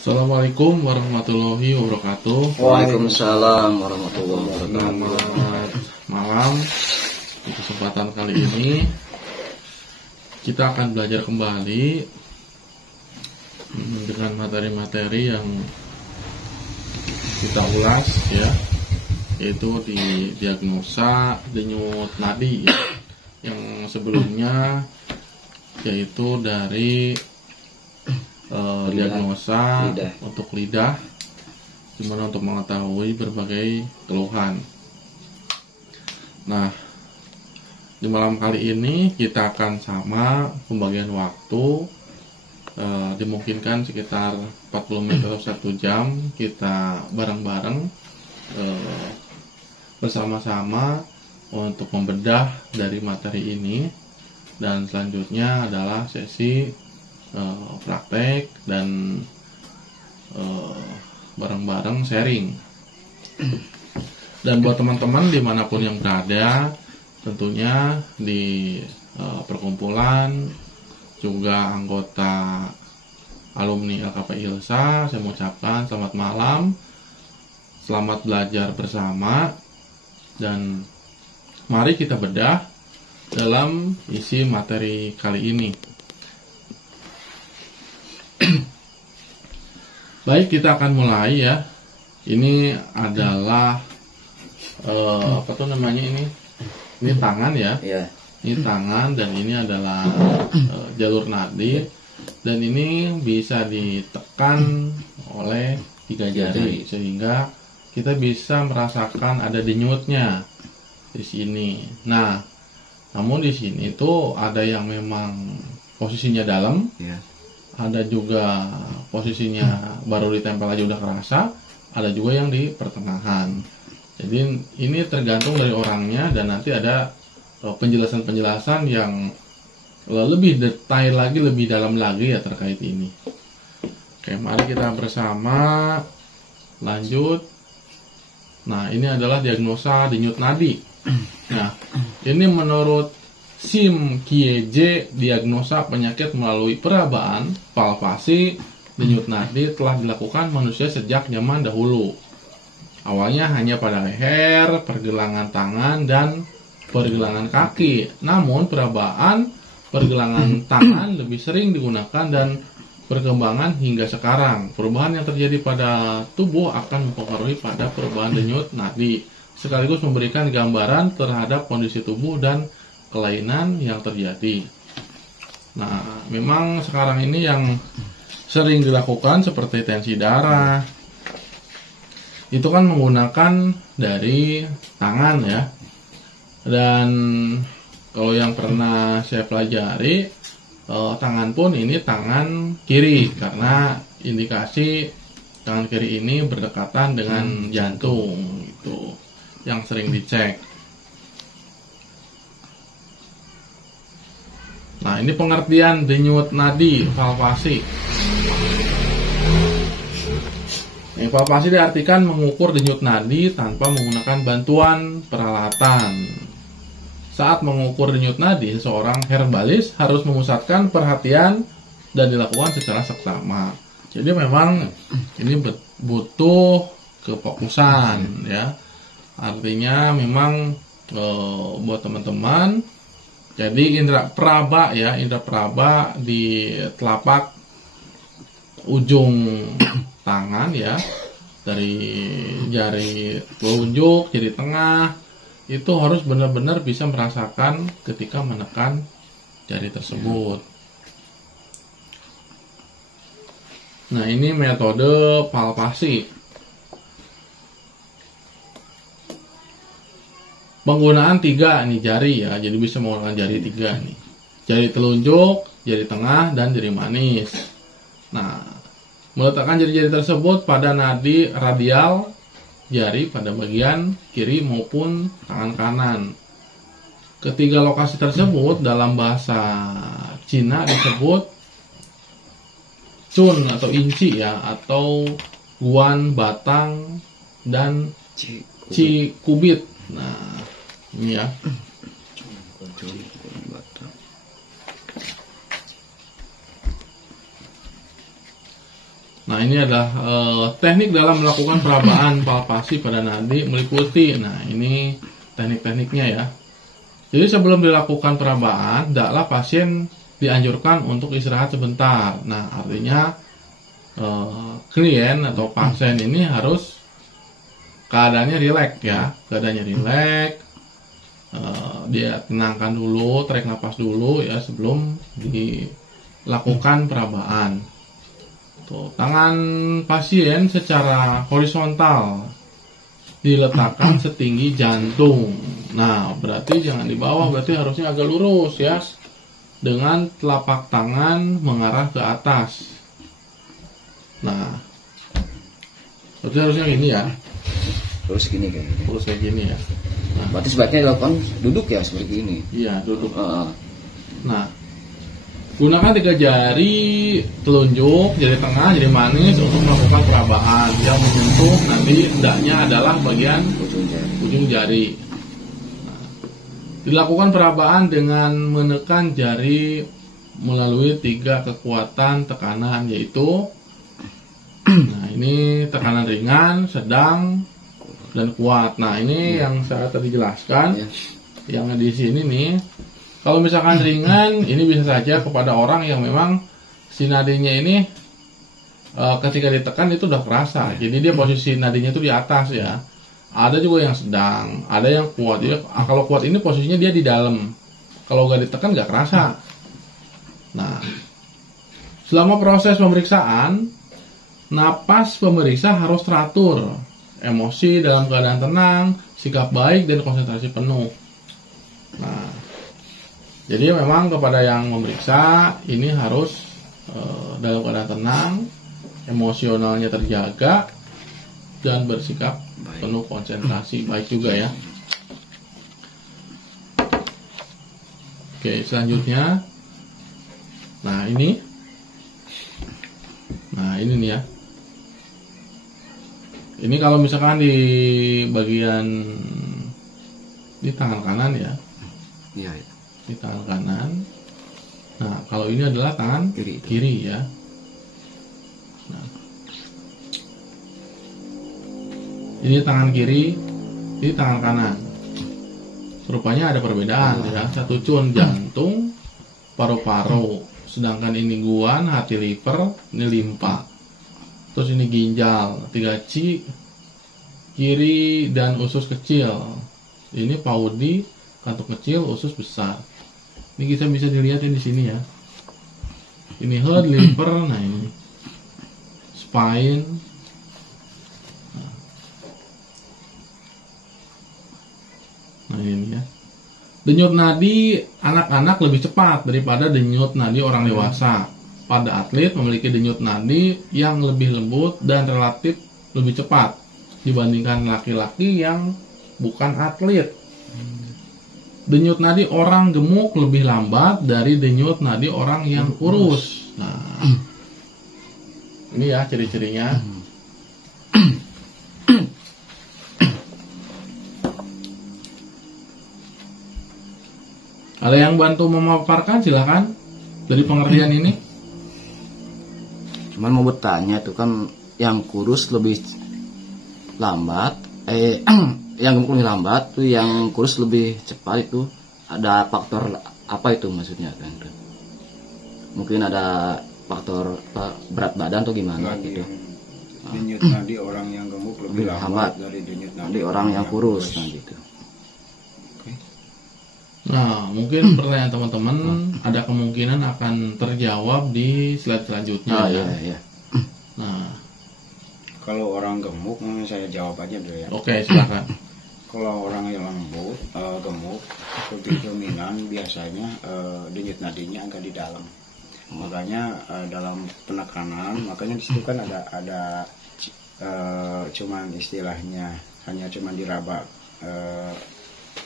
Assalamualaikum warahmatullahi wabarakatuh. Waalaikumsalam warahmatullahi wabarakatuh. Selamat malam. Di kesempatan kali ini kita akan belajar kembali dengan materi-materi yang kita ulas ya, yaitu di diagnosa denyut nadi ya. Yang sebelumnya yaitu dari diagnosa lidah. Untuk lidah, gimana untuk mengetahui berbagai keluhan. Nah, di malam kali ini kita akan sama pembagian waktu, dimungkinkan sekitar 40 menit atau 1 jam kita bareng-bareng bersama-sama untuk membedah dari materi ini, dan selanjutnya adalah sesi praktek dan bareng-bareng sharing. Dan buat teman-teman dimanapun yang berada, tentunya di perkumpulan, juga anggota alumni LKP ILSA, saya mengucapkan selamat malam, selamat belajar bersama, dan mari kita bedah dalam isi materi kali ini. Baik, kita akan mulai ya. Ini adalah apa tuh namanya ini? Ini tangan ya. Ini tangan, dan ini adalah jalur nadi, dan ini bisa ditekan oleh 3 jari sehingga kita bisa merasakan ada denyutnya di sini. Nah, namun di sini tuh ada yang memang posisinya dalam. Ada juga posisinya baru ditempel aja udah kerasa, ada juga yang di pertengahan. Jadi ini tergantung dari orangnya, dan nanti ada penjelasan-penjelasan yang lebih detail lagi, lebih dalam lagi ya terkait ini. Oke, mari kita bersama lanjut. Nah, ini adalah diagnosa denyut nadi. Nah, ini menurut SIM Kieje, diagnosa penyakit melalui perabaan, palpasi, denyut nadi telah dilakukan manusia sejak zaman dahulu. Awalnya hanya pada leher, pergelangan tangan, dan pergelangan kaki. Namun perabaan pergelangan tangan lebih sering digunakan dan perkembangan hingga sekarang. Perubahan yang terjadi pada tubuh akan mempengaruhi pada perubahan denyut nadi, sekaligus memberikan gambaran terhadap kondisi tubuh dan kelainan yang terjadi. Nah, memang sekarang ini yang sering dilakukan seperti tensi darah, itu kan menggunakan dari tangan ya. Dan kalau yang pernah saya pelajari, tangan pun ini tangan kiri, karena indikasi tangan kiri ini berdekatan dengan jantung, itu yang sering dicek. Nah, ini pengertian denyut nadi palpasi. Palpasi diartikan mengukur denyut nadi tanpa menggunakan bantuan peralatan. Saat mengukur denyut nadi, seorang herbalis harus memusatkan perhatian dan dilakukan secara seksama. Jadi memang ini butuh kefokusan ya. Artinya memang buat teman-teman, jadi indera peraba ya, indera peraba di telapak ujung tangan ya, dari jari telunjuk, jari tengah, itu harus benar-benar bisa merasakan ketika menekan jari tersebut. Nah, ini metode palpasi. Penggunaan 3 nih jari ya, jadi bisa menggunakan jari 3 nih. Jari telunjuk, jari tengah, dan jari manis. Nah, meletakkan jari-jari tersebut pada nadi radial jari pada bagian kiri maupun tangan kanan. Ketiga lokasi tersebut dalam bahasa Cina disebut cun atau inci ya, atau guan, batang, dan cikubit. Nah, ini ya. Nah, ini adalah teknik dalam melakukan perabaan palpasi pada nadi meliputi. Nah, ini teknik-tekniknya ya. Jadi sebelum dilakukan perabaan, hendaklah pasien dianjurkan untuk istirahat sebentar. Nah, artinya klien atau pasien ini harus keadaannya rileks ya, keadaannya rileks. Dia tenangkan dulu, tarik nafas dulu ya sebelum dilakukan perabaan. Tuh, tangan pasien secara horizontal diletakkan setinggi jantung. Nah, berarti jangan di bawah, berarti harusnya agak lurus ya. Dengan telapak tangan mengarah ke atas. Nah, berarti harusnya gini ya. Terus gini kan. Terus kayak gini ya. Nah, berarti sebaiknya dilakukan duduk ya seperti ini. Iya, duduk. Nah, gunakan 3 jari telunjuk, jari tengah, jari manis untuk melakukan perabaan. Yang menyentuh nanti hendaknya adalah bagian ujung jari. Nah, dilakukan perabaan dengan menekan jari melalui 3 kekuatan tekanan, yaitu nah ini tekanan ringan, sedang, dan kuat. Nah, ini yang saya tadi jelaskan. Yang di sini nih, kalau misalkan ringan, ini bisa saja kepada orang yang memang si nadinya ini ketika ditekan itu udah kerasa. Jadi dia posisi nadinya itu di atas ya. Ada juga yang sedang, ada yang kuat. Jadi kalau kuat ini posisinya dia di dalam. Kalau nggak ditekan nggak kerasa. Nah, selama proses pemeriksaan, napas pemeriksa harus teratur, emosi dalam keadaan tenang, sikap baik, dan konsentrasi penuh. Nah, jadi memang kepada yang memeriksa ini harus dalam keadaan tenang, emosionalnya terjaga, dan bersikap penuh konsentrasi baik juga ya. Oke, selanjutnya, nah ini nih ya. Ini kalau misalkan di bagian di tangan kanan ya. Iya. Di tangan kanan. Nah, kalau ini adalah tangan kiri ya. Nah, ini tangan kiri, ini tangan kanan. Rupanya ada perbedaan ya. Satu cun jantung, paru-paru, sedangkan ini guan, hati liver, ini limpa. Terus ini ginjal, 3C, kiri dan usus kecil. Ini paudi, kantung kecil, usus besar. Ini kita bisa dilihat di sini ya. Ini heart, liver, nah ini spine. Nah ini ya. Denyut nadi anak-anak lebih cepat daripada denyut nadi orang dewasa. Pada atlet memiliki denyut nadi yang lebih lembut dan relatif lebih cepat dibandingkan laki-laki yang bukan atlet. Denyut nadi orang gemuk lebih lambat dari denyut nadi orang yang kurus. Nah, ini ya ciri-cirinya. Ada yang bantu memaparkan, silakan dari pengertian ini. Cuman mau bertanya tuh kan yang kurus lebih lambat, yang gemuk lebih lambat tuh, yang kurus lebih cepat itu ada faktor apa itu maksudnya kan? Mungkin ada faktor berat badan atau gimana gitu. Denyut nadi orang yang gemuk lebih lambat dari denyut nadi orang yang kurus nah gitu. Nah, mungkin pertanyaan teman-teman ada kemungkinan akan terjawab di slide selanjutnya. Iya. Nah, kalau orang gemuk, saya jawab aja dulu ya. Oke, silakan. Kalau orang yang lembut, gemuk, seperti dominan, biasanya denyut nadinya agak di dalam. Makanya dalam penekanan, makanya di situ kan ada cuman istilahnya hanya cuman diraba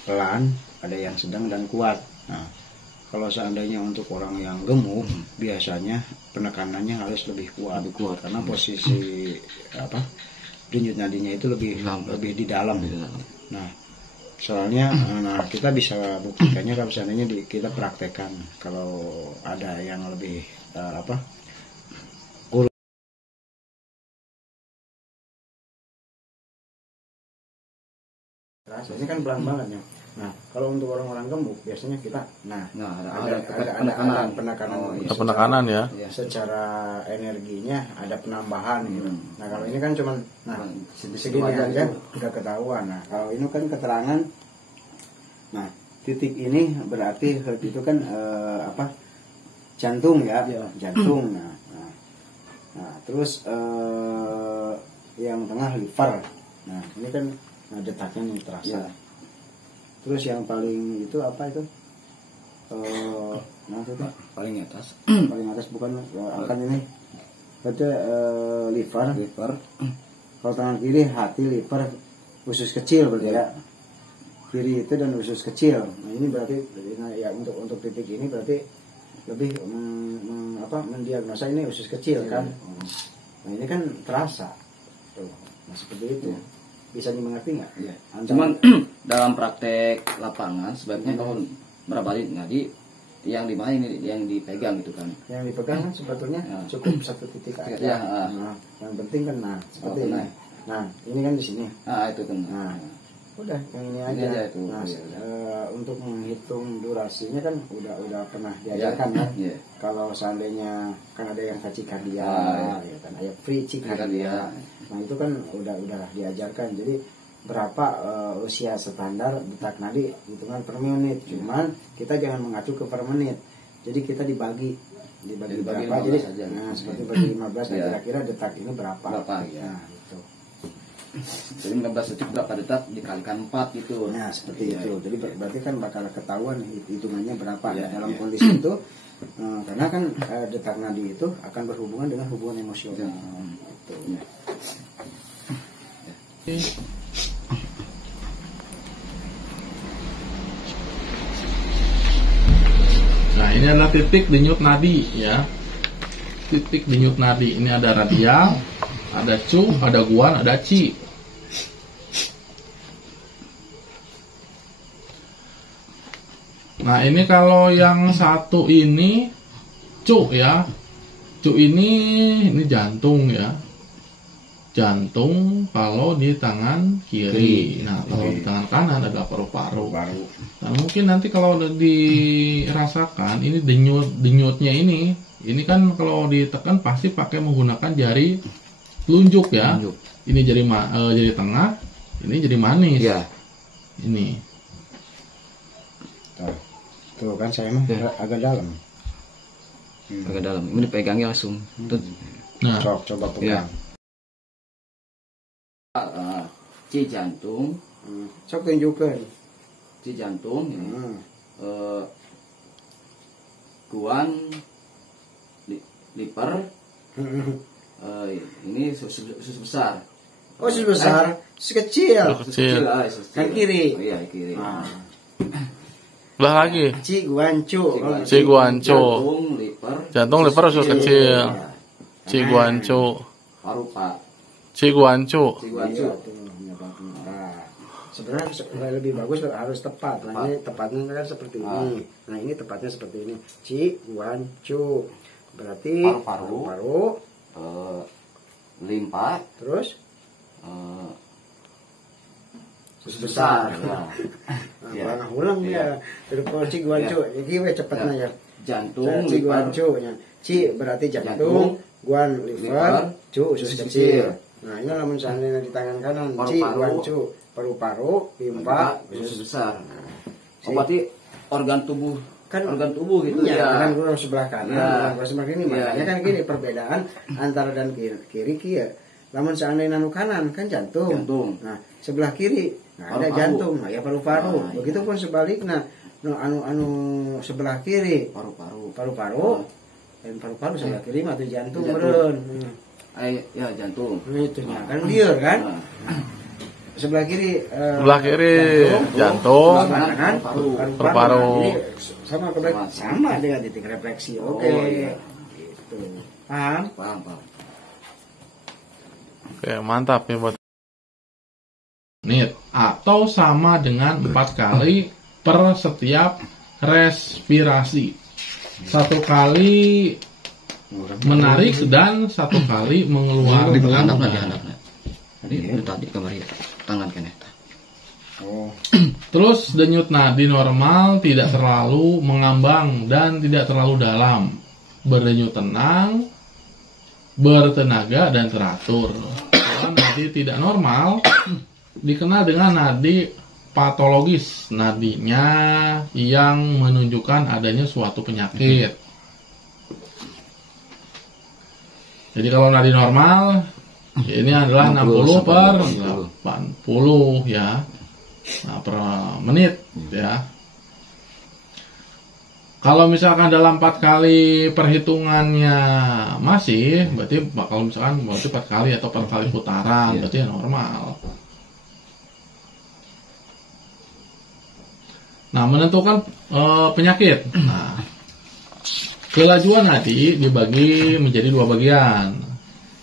pelan, ada yang sedang dan kuat. Nah, kalau seandainya untuk orang yang gemuk, biasanya penekanannya harus lebih kuat karena posisi denyut nadinya itu lebih di dalam. Nah, soalnya kita bisa buktikannya kalau seandainya kita praktekkan, kalau ada yang lebih terasa. Ini kan pelan banget ya. Nah, kalau untuk orang-orang gemuk biasanya kita ada penekanan ya. Secara energinya ada penambahan gitu. Nah, kalau ini kan cuman segini aja udah ketahuan. Nah, kalau ini kan keterangan. Nah, titik ini berarti itu kan jantung ya, jantung. Nah, terus yang tengah liver. Nah, ini kan detaknya nih terasa. Terus yang paling itu apa itu? Maksudnya paling atas. Paling atas bukan angkat ini. Berarti liver. Kalau tangan kiri hati, liver, usus kecil berarti ya. Kiri itu dan usus kecil. Nah, ini berarti ya untuk titik ini berarti lebih mendiagnosa ini usus kecil kan. Nah, ini kan terasa. Tuh, nah seperti itu. Bisa dimengerti nggak? Ya. Cuman dalam praktek lapangan sebaiknya kalau meraba nadi yang di mana ini yang dipegang gitu kan? Yang dipegang kan sebetulnya cukup satu titik aja. Nah, yang penting kan seperti ini. Nah, ini kan di sini. Itu kan. Nah, udah yang ini aja. Itu. Nah, untuk menghitung durasinya kan udah pernah diajarkan kan? Yeah. Kalau seandainya kan ada yang tachikardia, ya kan ada free chikardia. Nah, itu kan udah diajarkan. Jadi berapa usia standar detak nadi hitungan per menit. Cuman kita jangan mengacu ke per menit. Jadi kita dibagi berapa. Jadi seperti bagi 15 kira-kira detak ini berapa ya. Gitu. Jadi 15 detik berapa detak dikalikan 4 gitu. Nah, seperti itu. Jadi berarti kan bakal ketahuan hitungannya berapa dalam kondisi itu. Karena kan detak nadi itu akan berhubungan dengan hubungan emosional. Gitu. Nah, ini adalah titik denyut nadi ya. Titik denyut nadi. Ini ada radial, ada cu, ada guan, ada ci. Nah, ini kalau yang satu ini cu ya. Cu ini jantung ya. Jantung kalau di tangan kiri. Nah, kalau di tangan kanan adalah paru-paru. Nah, mungkin nanti kalau dirasakan ini denyutnya ini kan kalau ditekan pasti pakai menggunakan jari telunjuk ya. Ini jari tengah, ini jari manis. Ya. Ini. Tuh kan saya mah agak dalam. Agak dalam. Ini dipegangnya langsung. Nah, coba pegang. Ci jantung. Sok tunjukkan. Ci jantung ini. Guan liver. Ini usus besar. Oh, usus besar. Kecil. Kan kiri. Iya, kiri. Belah lagi. Ci guancu. Jantung, liver, usus kecil. Ci guancu. Paru pak. Ci guancu. Sebenarnya lebih bagus harus tepat. Nah, ini tepatnya kan seperti ini. Nah, ini tepatnya seperti ini. Ci guancu. Berarti paru-paru, limpa, terus usus besar. Ulang dia. Terus ci guancu. Iki we cepetnya ya. Jantung, ci guancu nya. Ci berarti jantung, guan liver, cu usus kecil. Nah, ini lamun seandainya di tangan kanan, ci guancu, paru-paru, limpa, usus besar. Berarti organ tubuh gitu ya. Kan kurang sebelah kanan, kurang sebelah kiri. Makanya kan gini perbedaan antara dan kiri kia. Lamun seandainya anu kanan kan jantung. Nah, sebelah kiri ada jantung, ya paru-paru. Begitupun sebaliknya. Anu sebelah kiri paru-paru. Dan paru-paru sebelah kiri mah tuh jantung meureun. Ya jantung. Itu nya kan dia kan. Sebelah kiri jantung, kanan paru-paru. Sama dengan titik refleksi. Oke. Gitu. Paham? Oke, mantap ya buat menit atau sama dengan 4 kali per setiap respirasi. 1 kali menarik dan 1 kali mengeluarkan. Tadi kamari tangan kan Terus denyut nadi normal tidak terlalu mengambang dan tidak terlalu dalam, berdenyut tenang, bertenaga dan teratur. Kalau nadi tidak normal dikenal dengan nadi patologis, nadinya yang menunjukkan adanya suatu penyakit. Jadi kalau nadi normal ini adalah 60 per 80 ya. Nah, per menit ya. Kalau misalkan dalam 4 kali perhitungannya masih, berarti kalau misalkan 4 kali atau 4 kali putaran, berarti ya normal. Nah, menentukan penyakit. Nah, kelajuan nadi dibagi menjadi 2 bagian.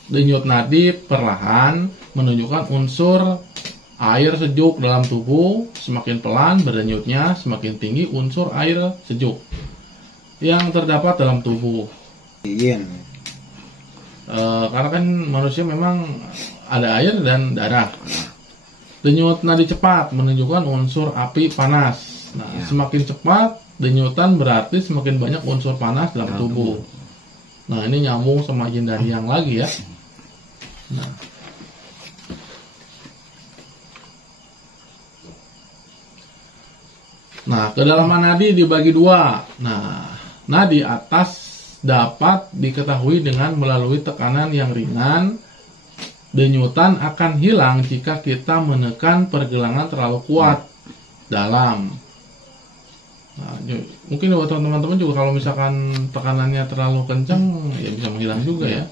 Denyut nadi perlahan menunjukkan unsur air sejuk dalam tubuh, semakin pelan berdenyutnya, semakin tinggi unsur air sejuk yang terdapat dalam tubuh. Karena kan manusia memang ada air dan darah. Denyut nadi cepat menunjukkan unsur api panas. Nah, semakin cepat denyutan berarti semakin banyak unsur panas dalam tubuh. Nah, ini nyambung sama yin dan yang lagi ya. Nah, kedalaman nadi dibagi 2. Nah, nadi atas dapat diketahui dengan melalui tekanan yang ringan. Denyutan akan hilang jika kita menekan pergelangan terlalu kuat dalam. Nah, mungkin buat teman-teman juga kalau misalkan tekanannya terlalu kencang ya bisa menghilang juga ya.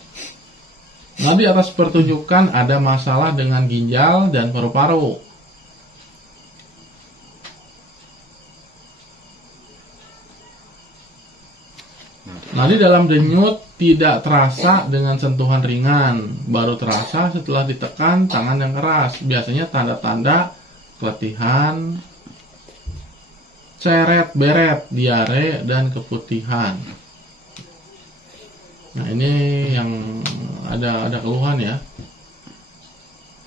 Nadi atas pertunjukan ada masalah dengan ginjal dan paru-paru. Nadi dalam denyut tidak terasa dengan sentuhan ringan, baru terasa setelah ditekan tangan yang keras. Biasanya tanda-tanda keletihan, ceret, beret, diare, dan keputihan. Nah, ini yang ada keluhan ya.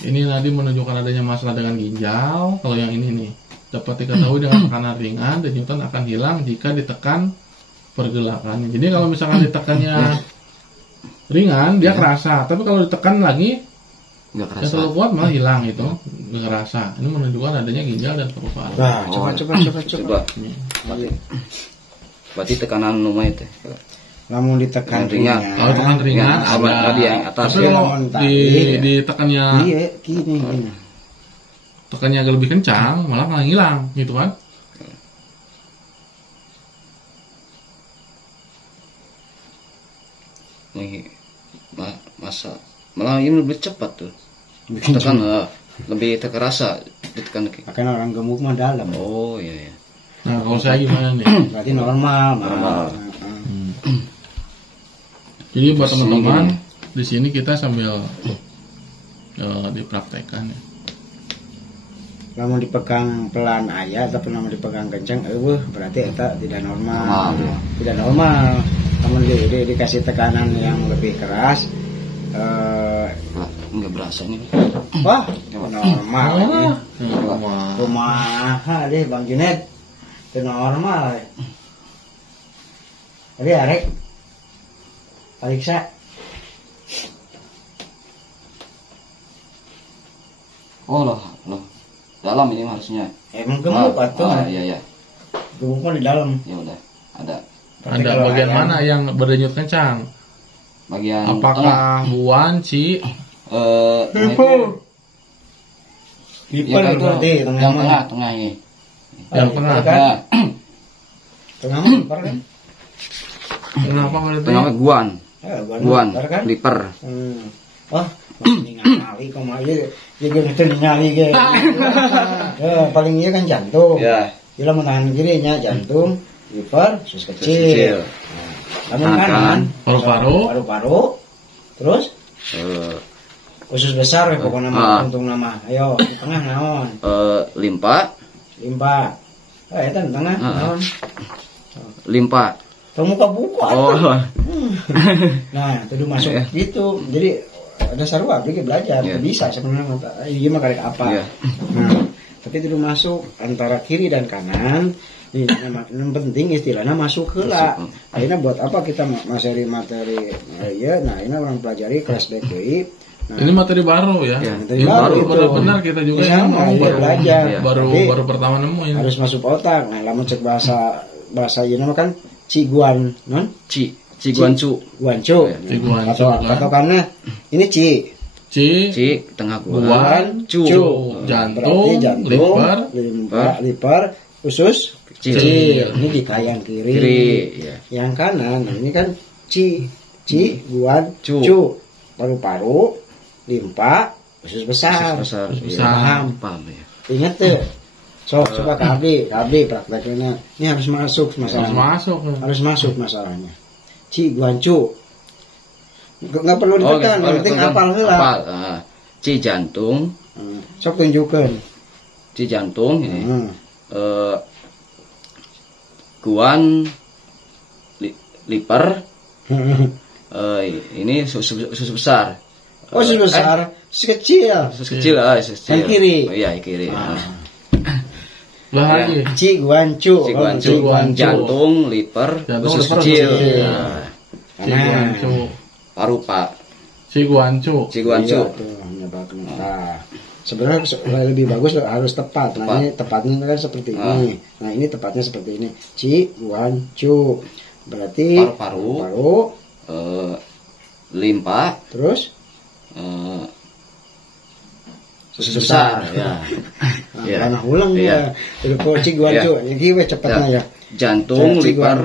Ini nadi menunjukkan adanya masalah dengan ginjal. Kalau yang ini nih dapat diketahui dengan tekanan ringan, denyutan akan hilang jika ditekan pergelakannya. Jadi kalau misalkan ditekannya ringan dia kerasa, tapi kalau ditekan lagi nggak kerasa, terlalu kuat malah hilang itu, nggak kerasa. Ini menunjukkan adanya ginjal dan paru-paru. Nah, coba. Berarti tekanan lumayan itu. Namun ditekan ringan. Kalau tekan ringan ada di atas. Tapi kalau ditekannya gini. Tekannya agak lebih kencang malah hilang gitu kan. Nih, masa malah ini lebih cepat tuh. Tekan lebih terasa ditekan. Karena orang gemuk mah dalam. Oh iya. Nah, kalau saya gimana nih? Berarti normal. Jadi buat teman-teman di sini kita sambil dipraktekkan ya. Namun dipegang pelan aja tapi namun dipegang kencang, berarti itu tidak normal. Tidak normal. Namun dikasih tekanan yang lebih keras, nggak berasa nih. Wah, normal. Kumaha deh Bang Junet, itu normal. Jadi Arek periksa. Oh loh. Dalam ini harusnya. Emang gemuk atau? Iya. Gemuk mah di dalam. Ya udah, ada. Ada bagian mana yang berdenyut kencang? Bagian apakah buan, ci? Hiper berarti tengah ini. Yang tengah. Tengah mah hiper kan? Kenapa berarti? Tengah guan. Guan, liper. Oh, ningali kok mah ieu jeung ningali ge. Paling iya kan jantung. Ya. Dia menahan kirinya jantung, liver, usus kecil. Namun kanan paru-paru. Terus usus besar pokoknya nama untung nama. Ayo, di tengah naon? Limpa. Eta di tengah naon? Limpa. Muka buku. Oh. Nah, itu masuk gitu. Jadi ada sarua lagi belajar bisa sebenarnya iya mah karek apa. Nah, tapi tidak masuk antara kiri dan kanan. Ini yang penting istilahnya masuk heula. Akhirnya buat apa kita materi ya, nah ini orang pelajari kelas BPI. Nah, ini materi baru ya. Materi baru benar kita juga ya, mau belajar. Baru pertama nemu ini. Harus masuk otak. Nah, lamun cek bahasa ieu mah kan ciguan, non? Ciguancu. Guancu. Atau karena ini ci tengah guan, cu. Jantung, liver, usus kecil. Ini di kanan kiri. Ya. Yang kanan, nah ini kan guan, cu. Paru-paru, limpa, usus besar. Paham ya. Ingat tuh. Coba KB prakteknya. Ini harus masuk masalahnya. Harus masuk masalahnya. Guancu. Enggak perlu ditekan, yang penting hafal heula. Ci jantung. Sok tunjukkeun. Ci jantung ini. Guan liver. Ini usus besar. Usus besar, kecil. Kecil. Yang kiri. Oh iya, kiri. Lagi. Ciguancu. Jantung, liver, usus kecil. Ciguancu. Paru pak. Ciguancu. Nah, sebenarnya lebih bagus harus tepat. Nah, ini tepatnya kan seperti ini. Nah, ini tepatnya seperti ini. Ciguancu. Berarti paru-paru, limpa, terus usus besar. Ya. Karena ulang ya. Ciguancu. Iki we cepatnya ya. Jantung, liver.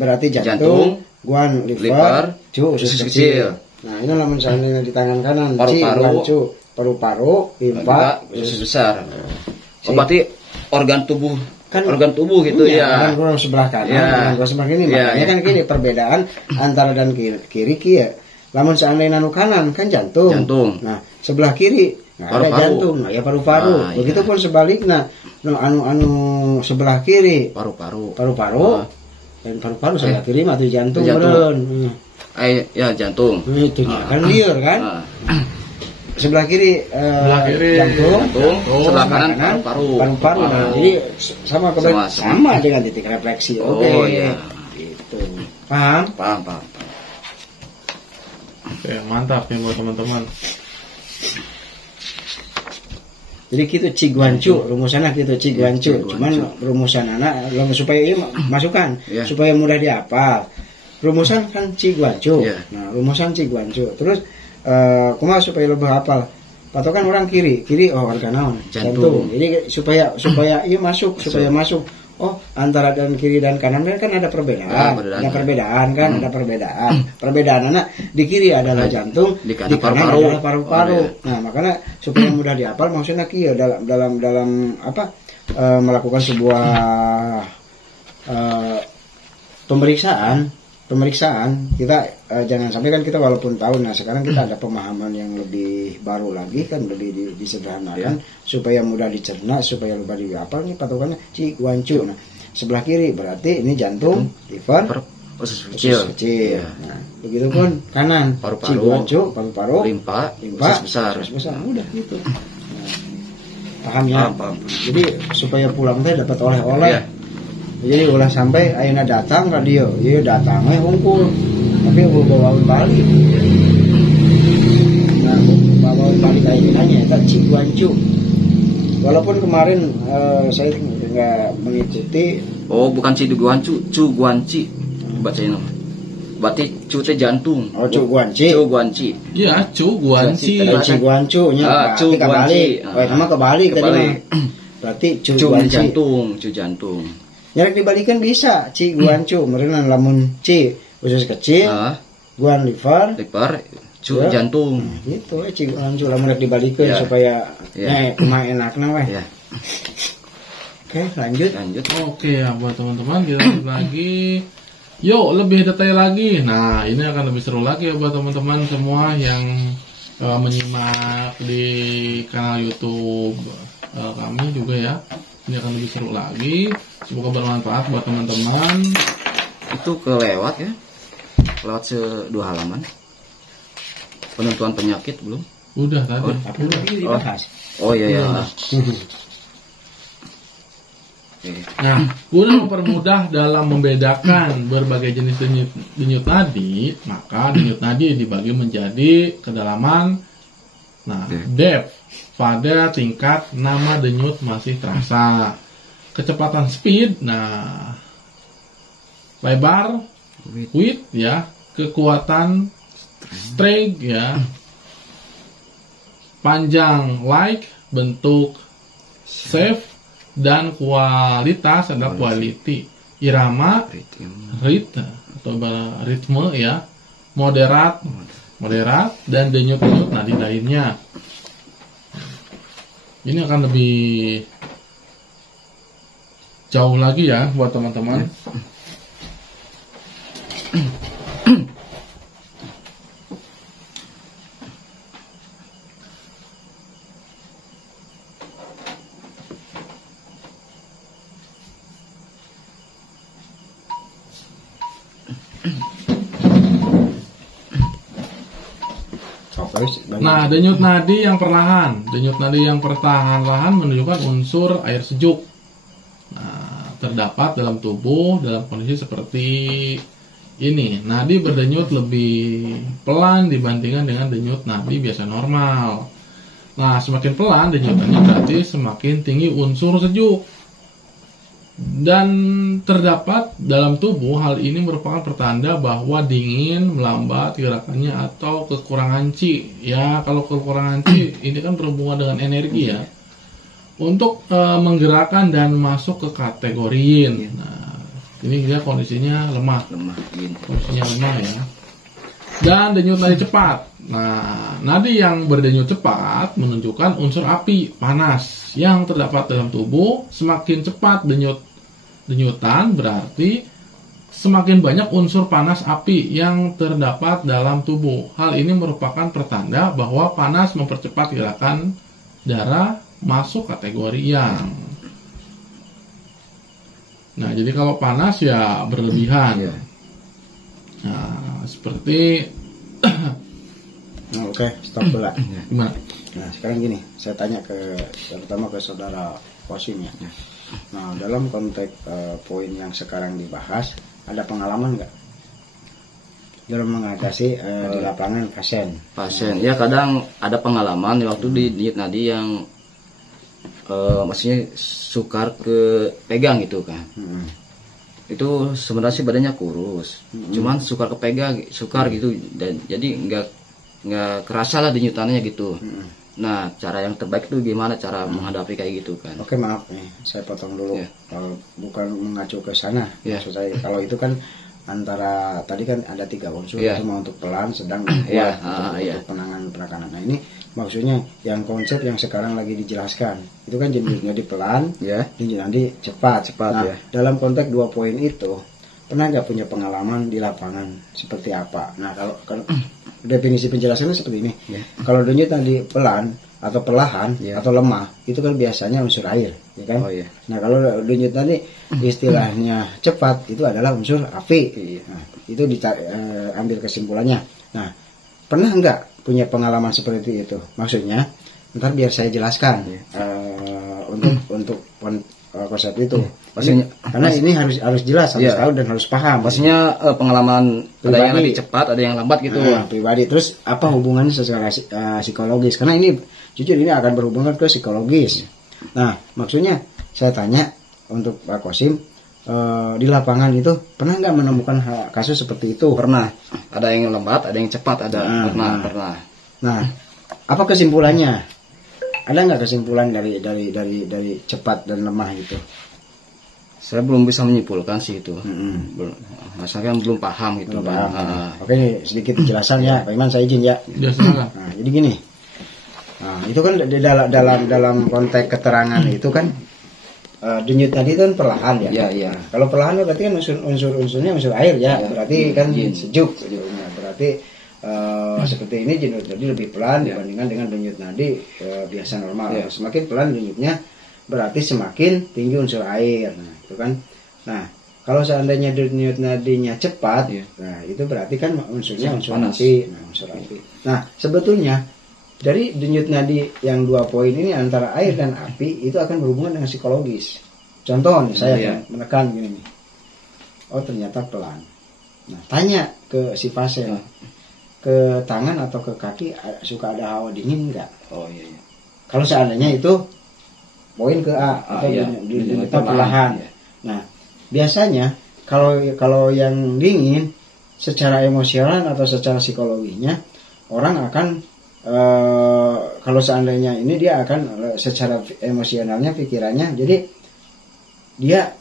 Berarti jantung, guan liver, cu usus kecil. Nah, ini lamun misalnya di tangan kanan, paru-paru, limpa, usus besar. Berarti organ tubuh gitu ya. Kan kurang sebelah kanan, kurang sebelah kiri. Makanya kan gini perbedaan antara dan kiri ya. Lamun seandainya anu kanan kan jantung. Nah, sebelah kiri ada jantung, ya paru-paru. Begitupun sebaliknya. Anu sebelah kiri paru-paru. Dan paru-paru sebelah kiri mah jantung meureun. Ya jantung. Itu kan liur kan. Sebelah kiri jantung, sebelah kanan paru-paru. Nah, jadi sama dengan titik refleksi. Oke. Gitu. Paham? Oke, mantap ya buat teman-teman. Jadi gitu ciguancu, rumusannya gitu ciguancu. Cuman rumusan anak supaya ini masukkan, supaya mudah dihafal. Rumusan kan ciguancu. Nah, rumusan ciguancu. Terus kumaha supaya lebih hafal. Patokan orang kiri organ naon? Jantung. Jadi supaya iya masuk, supaya masuk. Oh, antara dan kiri dan kanan kan ada perbedaan. Ada perbedaan. Perbedaan anak di kiri adalah jantung, di kanan adalah paru-paru. Nah, makanya supaya mudah dihafal maksudnya kieu dalam apa? Melakukan sebuah pemeriksaan kita jangan sampai kan kita walaupun tahu, nah sekarang kita ada pemahaman yang lebih baru lagi kan, lebih disederhanakan supaya mudah dicerna, supaya mudah dihafal. Nih patokannya ciguancu. Nah, sebelah kiri berarti ini jantung, liver, usus kecil. Nah, begitupun kanan ciguancu, paru-paru, limpa, usus besar. Udah gitu. Nah, paham ya? Paham. Jadi supaya pulang teh dapat oleh-oleh. Jadi ulah sampai ayeuna datang radio, ieu datangnya hungkul. Tapi bawaun balik. Nah, bawaun balik ayeunanya eta ciguancu. Walaupun kemarin saya enggak mengikuti. Oh, bukan ciguancu, cuguanci. Bacanya. Berarti cu teh jantung. Oh, cuguanci. Iya, cuguanci. Ciguancu nya. Kebalik. Oh, nama kebalik tadi mah. Berarti cuguanci. Jantung. Nyarek dibalikan bisa, ciguancu, meureun lamun usus kecil, guan liver, jantung. Gitu ciguancu lamun dibalikan supaya kumaha enakna weh. Oke, lanjut. Oke, ya buat teman-teman kita lanjut lagi. Yuk, lebih detail lagi. Nah, ini akan lebih seru lagi ya buat teman-teman semua yang menyimak di kanal YouTube kami juga ya. Ini akan lebih seru lagi. Semoga bermanfaat buat teman-teman. Itu kelewat ya. Lewat 2 halaman. Penentuan penyakit belum? Udah tadi. Dibahas. Oh iya. Nah, guna mempermudah dalam membedakan berbagai jenis denyut nadi, maka denyut nadi dibagi menjadi kedalaman, depth pada tingkat nama denyut masih terasa, kecepatan speed, lebar, width ya, kekuatan strength ya, panjang like, bentuk shape, dan kualitas adalah quality, irama, ritme atau ritme ya, moderat, dan denyut nadi lainnya. Ini akan lebih jauh lagi ya buat teman-teman. Nah, denyut nadi yang perlahan. Denyut nadi yang perlahan menunjukkan unsur air sejuk. Nah, terdapat dalam tubuh dalam kondisi seperti ini. Nadi berdenyut lebih pelan dibandingkan dengan denyut nadi biasa normal. Nah, semakin pelan denyutannya berarti semakin tinggi unsur sejuk. Dan terdapat dalam tubuh, hal ini merupakan pertanda bahwa dingin, melambat gerakannya atau kekurangan Qi. Ya, kalau kekurangan Qi ini kan berhubungan dengan energi ya. Untuk menggerakkan dan masuk ke kategori Yin. Nah, ini dia kondisinya lemah. Kondisinya lemah ya. Dan denyut nadi cepat. Nah, nadi yang berdenyut cepat menunjukkan unsur api, panas yang terdapat dalam tubuh. Semakin cepat denyutan berarti semakin banyak unsur panas api yang terdapat dalam tubuh. Hal ini merupakan pertanda bahwa panas mempercepat gerakan darah masuk kategori Yang. Nah, jadi kalau panas ya berlebihan. Nah, seperti Oke, stop dulu. Gimana? Nah, sekarang gini, saya tanya terutama ke saudara Qasim ya. Nah, dalam konteks poin yang sekarang dibahas, ada pengalaman nggak dalam mengatasi di lapangan pasien? Ya, kadang ada pengalaman waktu di denyut nadi yang maksudnya sukar ke pegang gitu kan. Itu sebenarnya sih badannya kurus, cuman sukar kepegang, sukar gitu, dan jadi nggak kerasa lah denyutannya gitu. Nah, cara yang terbaik itu gimana cara menghadapi kayak gitu kan? Oke, maaf nih, saya potong dulu. Kalau bukan mengacu ke sana, maksud saya kalau itu kan antara tadi kan ada 3 unsur, cuma untuk pelan, sedang, dan kuat untuk penanganan. Nah, ini maksudnya yang konsep yang sekarang lagi dijelaskan itu kan jenisnya di pelan, jadi cepat. Nah, dalam konteks 2 poin itu, pernah nggak punya pengalaman di lapangan seperti apa? Nah, kalau definisi penjelasannya seperti ini. Kalau denyut tadi pelan atau perlahan atau lemah, itu kan biasanya unsur air, ya kan? Nah, kalau denyut tadi istilahnya cepat, itu adalah unsur api. Nah, itu ambil kesimpulannya. Nah, pernah nggak punya pengalaman seperti itu? Maksudnya, ntar biar saya jelaskan untuk konsep itu. Maksudnya, karena ini harus jelas, harus tahu dan harus paham. Maksudnya pengalaman pribadi, ada yang lebih cepat, ada yang lambat gitu. Pribadi. Terus apa hubungannya secara psikologis? Karena ini jujur ini akan berhubungan ke psikologis. Nah, maksudnya saya tanya untuk Pak Qasim, di lapangan itu pernah nggak menemukan kasus seperti itu? Pernah. Ada yang lambat, ada yang cepat, pernah. Nah, apa kesimpulannya? Ada nggak kesimpulan dari cepat dan lemah itu? Saya belum bisa menyimpulkan sih itu. Masalahnya belum paham gitu. Oke, ini sedikit penjelasan ya, Pak Iman, saya izin ya. Nah, jadi gini. Nah, itu kan di dalam konteks keterangan itu kan denyut tadi kan perlahan ya. Iya. Kalau perlahan berarti kan unsurnya unsur air ya. Berarti kan sejuk. Berarti seperti ini denyut nadi lebih pelan dibandingkan dengan denyut nadi biasa normal. Semakin pelan denyutnya berarti semakin tinggi unsur air. Nah, itu kan. Nah, kalau seandainya denyut nadinya cepat, nah itu berarti kan unsurnya unsur api. Nah, sebetulnya Dari denyut nadi yang 2 poin ini antara air dan api itu akan berhubungan dengan psikologis. Contoh nih, saya menekan gini nih. Oh ternyata pelan. Nah tanya ke si pasien, ke tangan atau ke kaki suka ada hawa dingin enggak? Oh iya. Kalau seandainya itu poin ke A atau denyut perlahan. Nah biasanya kalau yang dingin secara emosional atau secara psikologinya orang akan kalau seandainya ini dia akan secara emosionalnya pikirannya jadi dia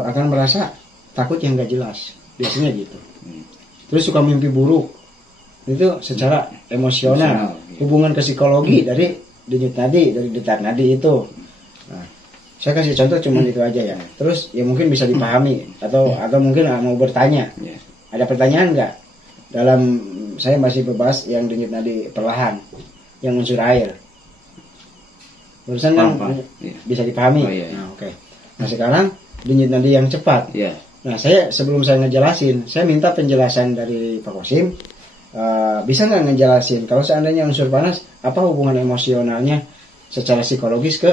akan merasa takut yang gak jelas biasanya gitu. Terus suka mimpi buruk itu secara emosional hubungan ke psikologi dari denyut nadi dari detak nadi itu. Nah, saya kasih contoh cuma itu aja ya. Terus ya mungkin bisa dipahami atau mungkin mau bertanya. Ada pertanyaan nggak? Dalam saya masih berbahas yang denyut nadi perlahan, yang unsur air. Barusan kan bisa dipahami. Nah, oke. Nah sekarang denyut nadi yang cepat. Nah saya sebelum saya ngejelasin, saya minta penjelasan dari Pak Kosim. Bisa nggak ngejelasin kalau seandainya unsur panas apa hubungan emosionalnya secara psikologis ke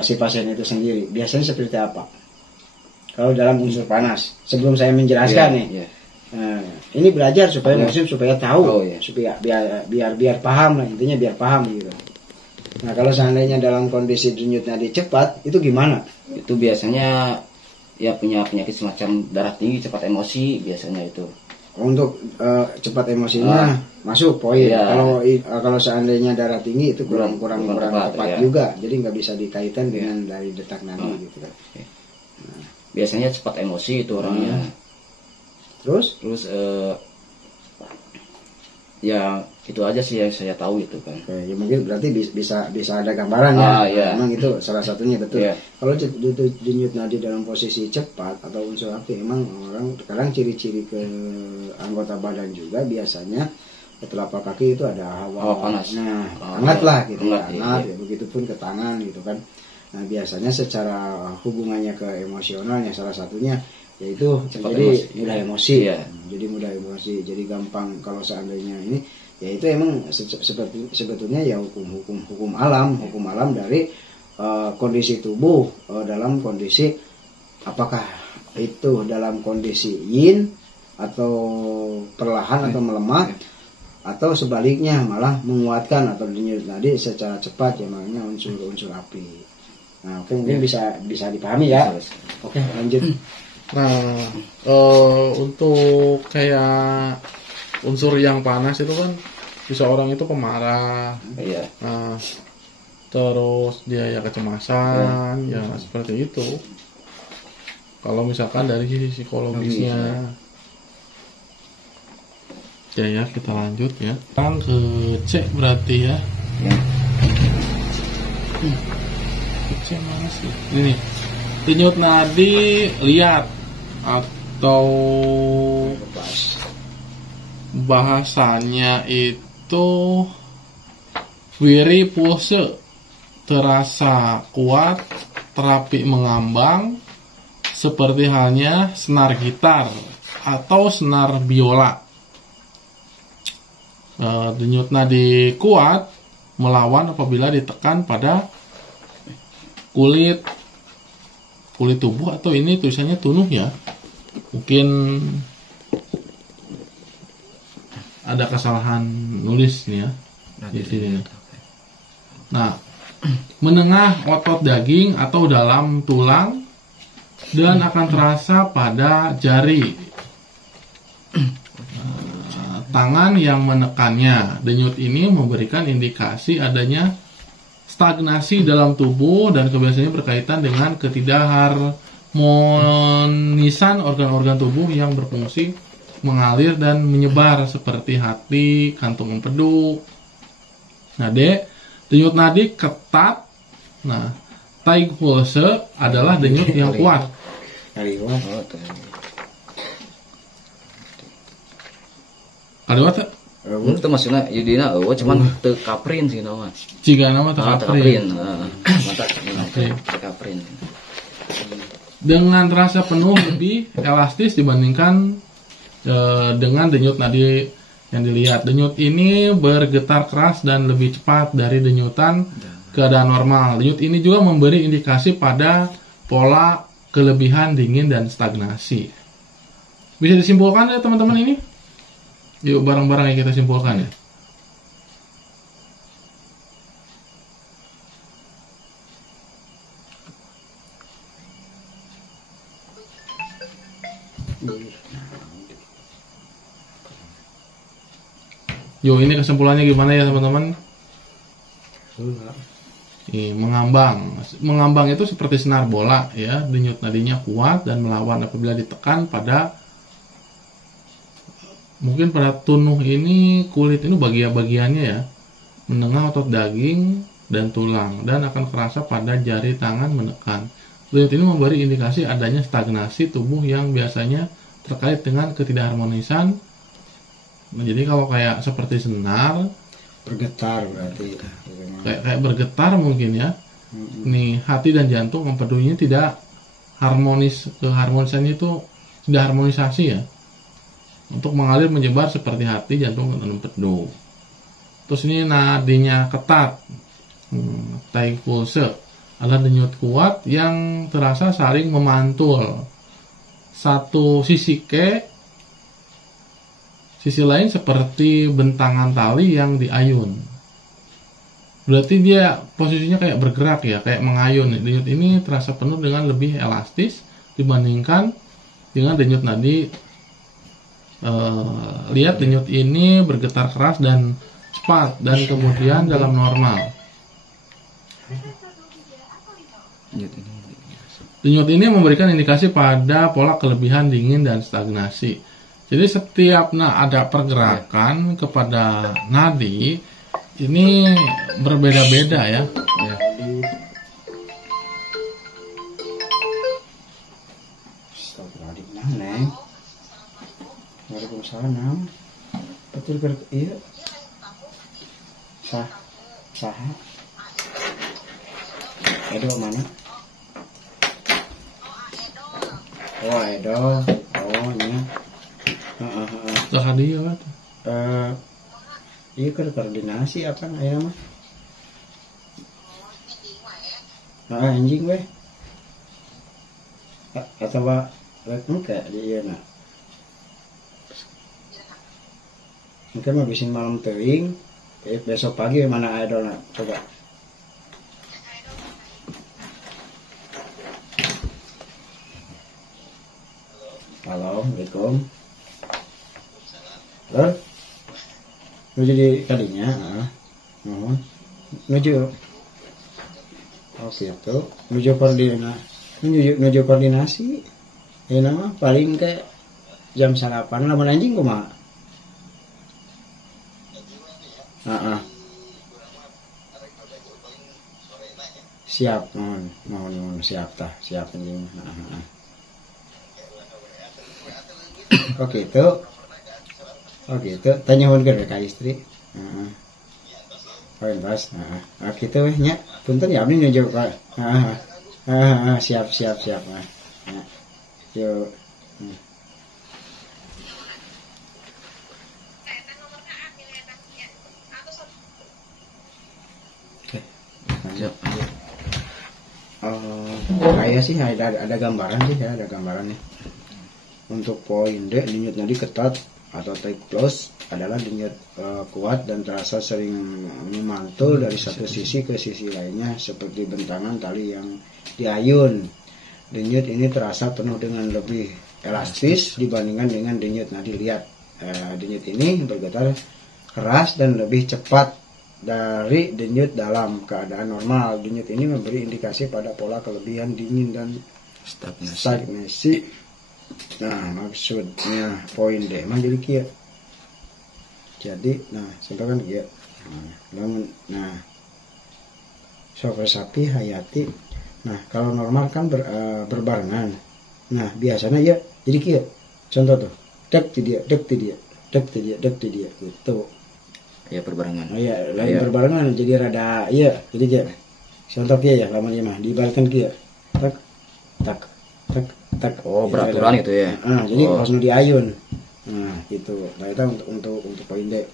si pasien itu sendiri biasanya seperti apa kalau dalam unsur panas sebelum saya menjelaskan nih. Nah, ini belajar supaya Muslim supaya tahu supaya biar paham lah intinya biar paham gitu. Nah kalau seandainya dalam kondisi denyut nadi cepat itu gimana? Itu biasanya ya punya penyakit semacam darah tinggi cepat emosi biasanya itu. Untuk cepat emosinya masuk poin. Kalau seandainya darah tinggi itu kurang tepat juga. Jadi nggak bisa dikaitkan dengan dari detak nadi gitu kan. Nah, biasanya cepat emosi itu orangnya. Terus ya itu aja sih yang saya tahu itu kan. Oke, ya mungkin berarti bisa ada gambaran ya. Memang itu salah satunya betul. Kalau denyut nadi dalam posisi cepat atau unsur api, emang orang sekarang ciri-ciri ke anggota badan juga biasanya telapak kaki itu ada hawa panas. Nah, hangat lah gitu. Hangat ya, begitupun ke tangan gitu kan. Nah, biasanya secara hubungannya ke emosionalnya salah satunya yaitu jadi mudah emosi. Jadi mudah emosi, jadi gampang kalau seandainya ini ya itu emang sebetulnya ya hukum alam dari kondisi tubuh dalam kondisi apakah itu dalam kondisi yin atau perlahan atau melemah atau sebaliknya malah menguatkan atau denyut nadi secara cepat ya makanya unsur api. Nah, oke mungkin bisa dipahami ya. Oke, lanjut. Nah, untuk kayak unsur yang panas itu kan bisa orang itu pemarah. Nah, terus dia ya kecemasan, ya seperti itu. Kalau misalkan dari sisi psikologisnya. Ya kita lanjut ya. Kan ke C berarti ya. C mana sih? Ini denyut nadi lihat atau bahasanya itu wiri pulse terasa kuat, terapi mengambang seperti halnya senar gitar atau senar biola. Denyut nadi kuat melawan apabila ditekan pada kulit tubuh atau ini tulisannya tunuh ya, mungkin ada kesalahan nulis nih ya di sini. Nah, menengah otot daging atau dalam tulang dan akan terasa pada jari. Tangan yang menekannya. Denyut ini memberikan indikasi adanya stagnasi dalam tubuh dan kebiasaannya berkaitan dengan ketidakharmonisan organ-organ tubuh yang berfungsi mengalir dan menyebar seperti hati, kantung empedu. Nah, denyut nadi ketat. Nah, tight pulse adalah denyut yang kuat. Kaliwat itu maksudnya yudina cuman teu kaprin sih nama. Jika nama teu kaprin. Kaprin. Dengan rasa penuh lebih elastis dibandingkan dengan denyut nadi yang dilihat. Denyut ini bergetar keras dan lebih cepat dari denyutan keadaan normal. Denyut ini juga memberi indikasi pada pola kelebihan dingin dan stagnasi. Bisa disimpulkan ya teman-teman ini? Yuk bareng-bareng yang kita simpulkan ya. Yo, ini kesimpulannya gimana ya teman-teman? Mengambang itu seperti senar bola ya, denyut nadinya kuat dan melawan apabila ditekan pada mungkin pada tunuh ini, kulit ini bagian-bagiannya ya, menengah otot daging dan tulang, dan akan kerasa pada jari tangan menekan. Denyut ini memberi indikasi adanya stagnasi tubuh yang biasanya terkait dengan ketidakharmonisan. Nah, jadi kalau kayak seperti senar bergetar berarti kayak bergetar mungkin ya. Nih hati dan jantung empedunya tidak harmonis, keharmonisannya itu tidak harmonisasi ya, untuk mengalir menyebar seperti hati, jantung dan empedu. Terus ini nadinya ketat, taik pulse adalah denyut kuat yang terasa saling memantul, satu sisi ke sisi lain seperti bentangan tali yang diayun. Berarti dia posisinya kayak bergerak ya, kayak mengayun. Denyut ini terasa penuh dengan lebih elastis dibandingkan dengan denyut nadi. Lihat denyut ini bergetar keras dan cepat dan kemudian dalam normal. Denyut ini memberikan indikasi pada pola kelebihan dingin dan stagnasi. Jadi setiap ada pergerakan kepada nadi ini berbeda-beda ya. Neng, Waalaikumsalam. Betul iya. Sah. Edo mana? Oh Edo. Oh ini. Lah dia kan? Iya koordinasi apa aya mah? Anjing weh. Atau rek muka dia na. Mungkin mah bisin malam teuing, besok pagi mana idolna coba. Halo, Assalamualaikum. Halo. Nuju di tadinya, nuju. Oke itu, nuju koordinasi. Ya nama paling ke jam sarapan lamun anjing kumaha. Siap, mohon siap tah, siap anjing. Oke itu. Tanya hon ke istri. Poin bas. Gitu weh nya. Punten ya abdi nuju ka. Siap. Yo. Siap. Kayak sih ada gambaran sih ya, ada gambarannya. Untuk poin D, denyut nadi ketat atau tight close adalah denyut kuat dan terasa sering memantul dari satu sisi ke sisi lainnya seperti bentangan tali yang diayun. Denyut ini terasa penuh dengan lebih elastis dibandingkan dengan denyut nadi. Lihat, denyut ini bergetar keras dan lebih cepat dari denyut dalam keadaan normal. Denyut ini memberi indikasi pada pola kelebihan dingin dan stagnasi. Nah, maksudnya poin D emang jadi kia. Jadi, contoh kan kia. Nah, sofa sapi hayati. Nah, kalau normal kan berbarengan. Nah, biasanya ya jadi kia. Contoh tuh, dek ti dia, gitu. Ya berbarengan. Oh iya, lain berbarengan jadi rada iya, jadi kia. Contoh kia ya, lamanya mah diibaratkan kia. Tak. Oh, beraturan itu ya. Jadi pas nu diayun. Nah gitu. Nah itu untuk poin D.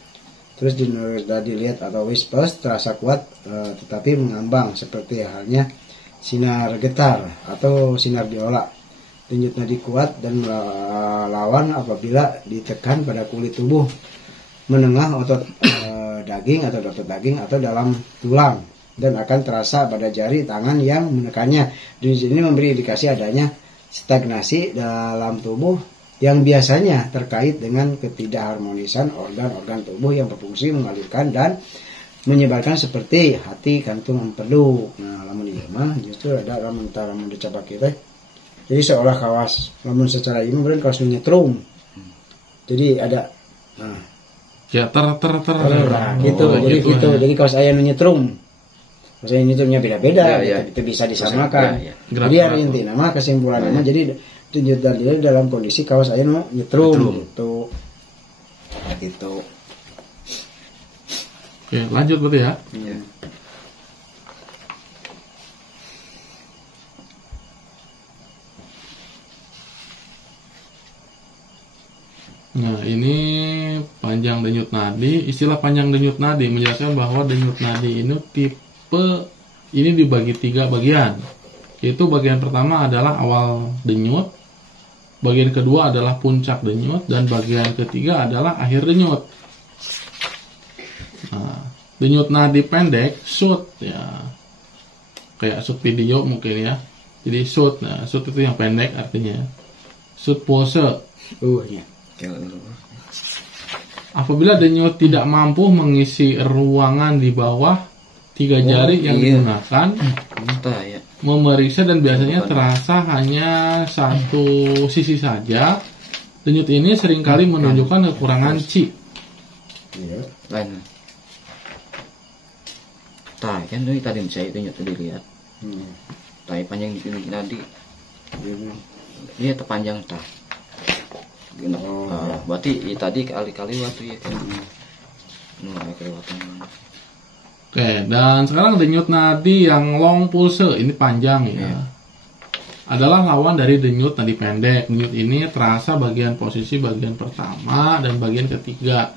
Terus denyut nadi lihat atau whispers terasa kuat tetapi mengambang seperti halnya sinar getar atau sinar biola. Denyut nadi kuat dan melawan apabila ditekan pada kulit tubuh menengah otot daging atau otot daging atau dalam tulang dan akan terasa pada jari tangan yang menekannya. Denyut ini memberi indikasi adanya stagnasi dalam tubuh yang biasanya terkait dengan ketidakharmonisan organ-organ tubuh yang berfungsi mengalirkan dan menyebarkan seperti hati, kantung, empedu. Nah, lamun ieu mah justru ada lamun dicoba kita. Jadi seolah kawas lamun secara ini meureun kawas nu nyetrum. Jadi ada ya gitu. Jadi gitu. Jadi kawas aya nu nyetrum. Kawas aya nyetrumnya beda-beda, itu bisa disamakan. Jadi hari intinya mah kesimpulannya mah jadi denyut nadi dalam kondisi kawas aya nu nyetrum gitu. Gitu. Oke, lanjut berarti ya. Iya. Nah, ini panjang denyut nadi. Istilah panjang denyut nadi menjelaskan bahwa denyut nadi ini ini dibagi 3 bagian. Yaitu bagian pertama adalah awal denyut, bagian kedua adalah puncak denyut, dan bagian ketiga adalah akhir denyut. Nah, denyut nadi pendek, shoot ya, kayak shoot video mungkin ya. Jadi shoot, nah shoot itu yang pendek artinya. Shoot pulse. Iya. Apabila denyut tidak mampu mengisi ruangan di bawah 3 jari yang digunakan, memeriksa dan biasanya terasa hanya satu sisi saja. Denyut ini seringkali menunjukkan kekurangan Qi. Iya. Lain. Tah kan tadi saya denyut tadi lihat. Tah panjang di nadi. Dia terpanjang tah. Berarti tadi kali-kali waktu ya kan. Kelewatan. Oke, dan sekarang denyut nadi yang long pulse ini panjang ya. Adalah lawan dari denyut nadi pendek. Denyut ini terasa posisi bagian pertama dan bagian ketiga.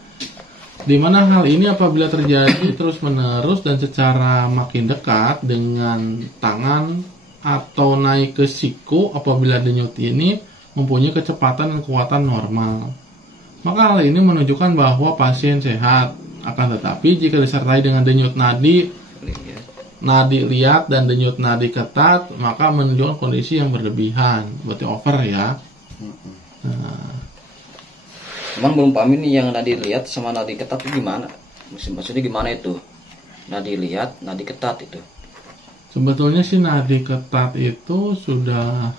Di mana hal ini apabila terjadi terus-menerus dan secara makin dekat dengan tangan atau naik ke siku apabila denyut ini mempunyai kecepatan dan kekuatan normal. Maka hal ini menunjukkan bahwa pasien sehat. Akan tetapi jika disertai dengan denyut nadi liat dan denyut nadi ketat, maka menunjukkan kondisi yang berlebihan, berarti over ya. Nah. Emang belum paham ini yang nadi liat sama nadi ketat itu gimana? Maksudnya gimana itu? Nadi liat, nadi ketat itu? Sebetulnya sih nadi ketat itu sudah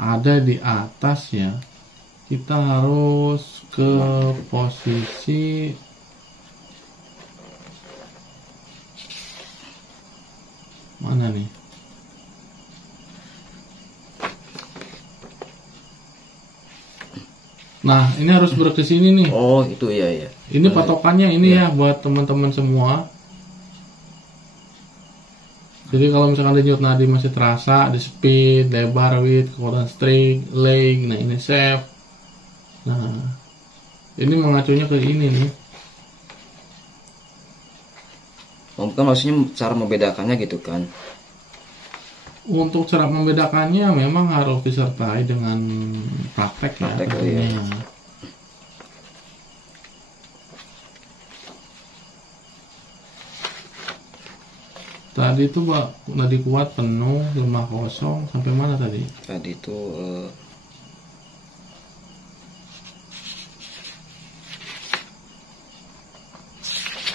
ada di atas ya. Kita harus ke posisi mana nih? Nah, ini harus berkesini nih. Oh, itu ya. Ini patokannya ini ya buat teman-teman semua. Jadi kalau misalkan denyut nadi masih terasa di speed, lebar, width, kekuatan string, leg, nah ini shape. Nah, ini mengacunya ke ini nih. Mungkin maksudnya cara membedakannya gitu kan? Untuk cara membedakannya memang harus disertai dengan praktek ya. Ya. Tadi itu nadi kuat penuh, lemah kosong sampai mana tadi? Tadi itu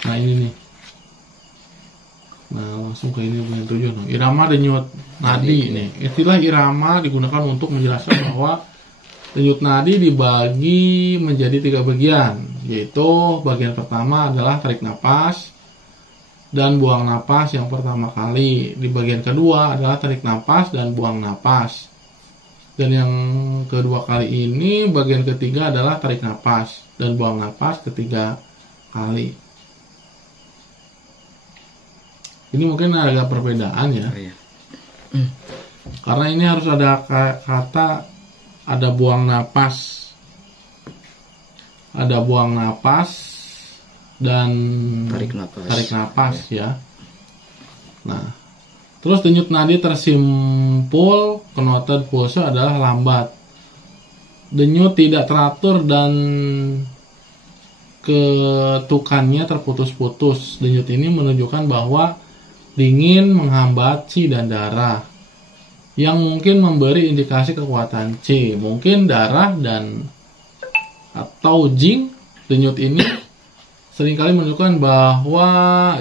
nah ini nih. Nah langsung ke ini punya tujuan. Irama denyut nadi nih. Istilah irama digunakan untuk menjelaskan bahwa denyut nadi dibagi menjadi 3 bagian, yaitu bagian pertama adalah tarik napas dan buang napas yang pertama kali. Di bagian kedua adalah tarik napas dan buang napas. Dan yang kedua kali ini bagian ketiga adalah tarik napas dan buang napas ketiga kali. Ini mungkin agak perbedaan ya. Karena ini harus ada kata ada buang napas ada buang napas dan tarik napas ya. Nah, terus denyut nadi tersimpul kenoted pulse adalah lambat. Denyut tidak teratur dan ketukannya terputus-putus. Denyut ini menunjukkan bahwa dingin menghambat C dan darah, yang mungkin memberi indikasi kekuatan C. Mungkin darah dan atau jing. Denyut ini seringkali menunjukkan bahwa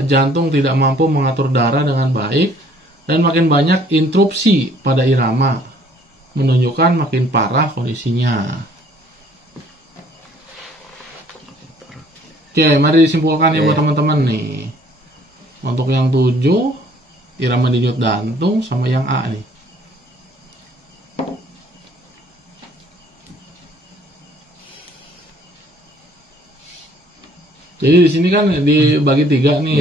jantung tidak mampu mengatur darah dengan baik dan makin banyak interupsi pada irama, menunjukkan makin parah kondisinya. Oke, mari disimpulkan ya buat teman-teman nih. Untuk yang 7, irama denyut jantung, sama yang A nih. Jadi di sini kan dibagi 3 nih.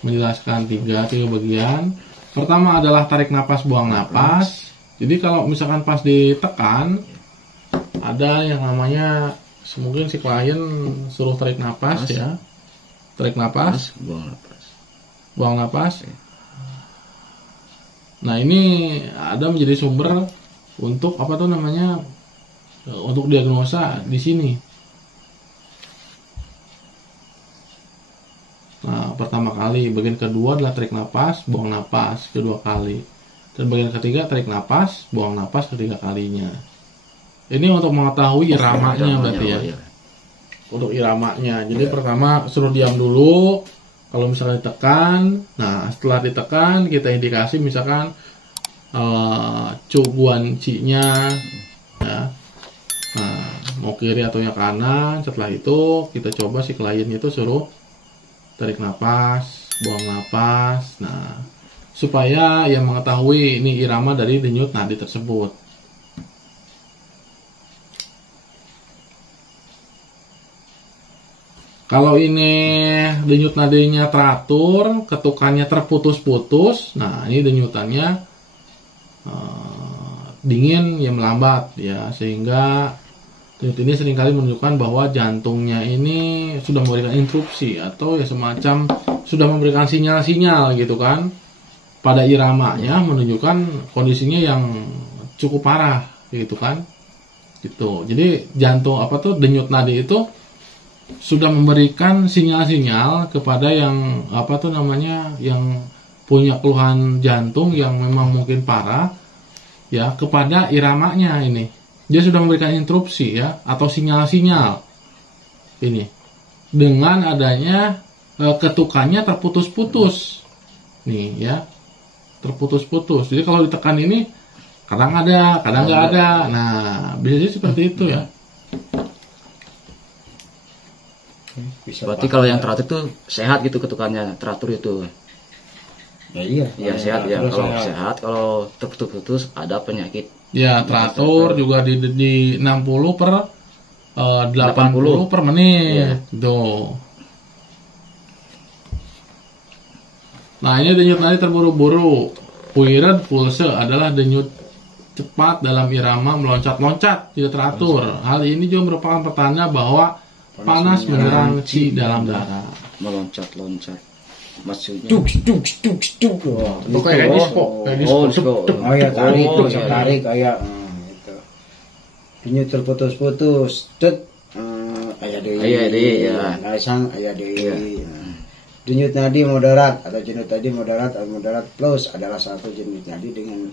Menjelaskan 3 bagian. Pertama adalah tarik napas, buang napas. Jadi kalau misalkan pas ditekan, ada yang namanya, mungkin si klien suruh tarik napas ya. Tarik napas, buang napas. Nah, ini ada menjadi sumber untuk apa tuh namanya, untuk diagnosa di sini. Nah, pertama kali, bagian kedua adalah tarik napas, buang napas kedua kali. Dan bagian ketiga tarik napas, buang napas ketiga kalinya. Ini untuk mengetahui iramanya berarti ya. Untuk iramanya. Jadi pertama suruh diam dulu. Kalau misalnya ditekan, nah setelah ditekan kita indikasi misalkan cubuan C-nya ya. Nah, mau kiri atau yang kanan. Setelah itu kita coba si klien itu suruh tarik napas, buang napas. Nah, supaya yang mengetahui ini irama dari denyut nadi tersebut. Kalau ini denyut nadinya teratur, ketukannya terputus-putus, nah ini denyutannya dingin yang melambat ya, sehingga denyut ini seringkali menunjukkan bahwa jantungnya ini sudah memberikan interupsi atau ya semacam sudah memberikan sinyal-sinyal gitu kan pada iramanya, menunjukkan kondisinya yang cukup parah gitu kan gitu. Jadi jantung apa tuh denyut nadi itu sudah memberikan sinyal-sinyal kepada yang apa tuh namanya, yang punya keluhan jantung yang memang mungkin parah ya, kepada iramanya. Ini dia sudah memberikan interupsi ya, atau sinyal-sinyal ini dengan adanya ketukannya terputus-putus nih ya, terputus-putus. Jadi kalau ditekan ini kadang ada, kadang nggak ada. Nah, biasanya seperti itu ya. Berarti kalau yang teratur itu sehat gitu, ketukannya teratur itu. Ya iya. Ya sehat ya. Kalau sehat, kalau terputus-putus ada penyakit. Ya teratur juga di 60 per 80 per menit. Tuh. Nah, ini denyut nadi terburu-buru. Hurried pulse adalah denyut cepat dalam irama meloncat-loncat, tidak teratur. Hal ini juga merupakan pertanda bahwa panas menyerang C dalam darah. Meloncat-loncat. Maksudnya Itu kayak disco. Oh ya, tarik kayak gitu. Ini terputus-putus. Ayah deui. Ya. Ngasang ayah deui. Denyut nadi moderat atau denyut nadi moderat plus adalah satu denyut nadi dengan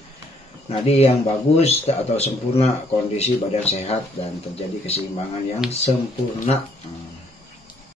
nadi yang bagus atau sempurna, kondisi badan sehat dan terjadi keseimbangan yang sempurna.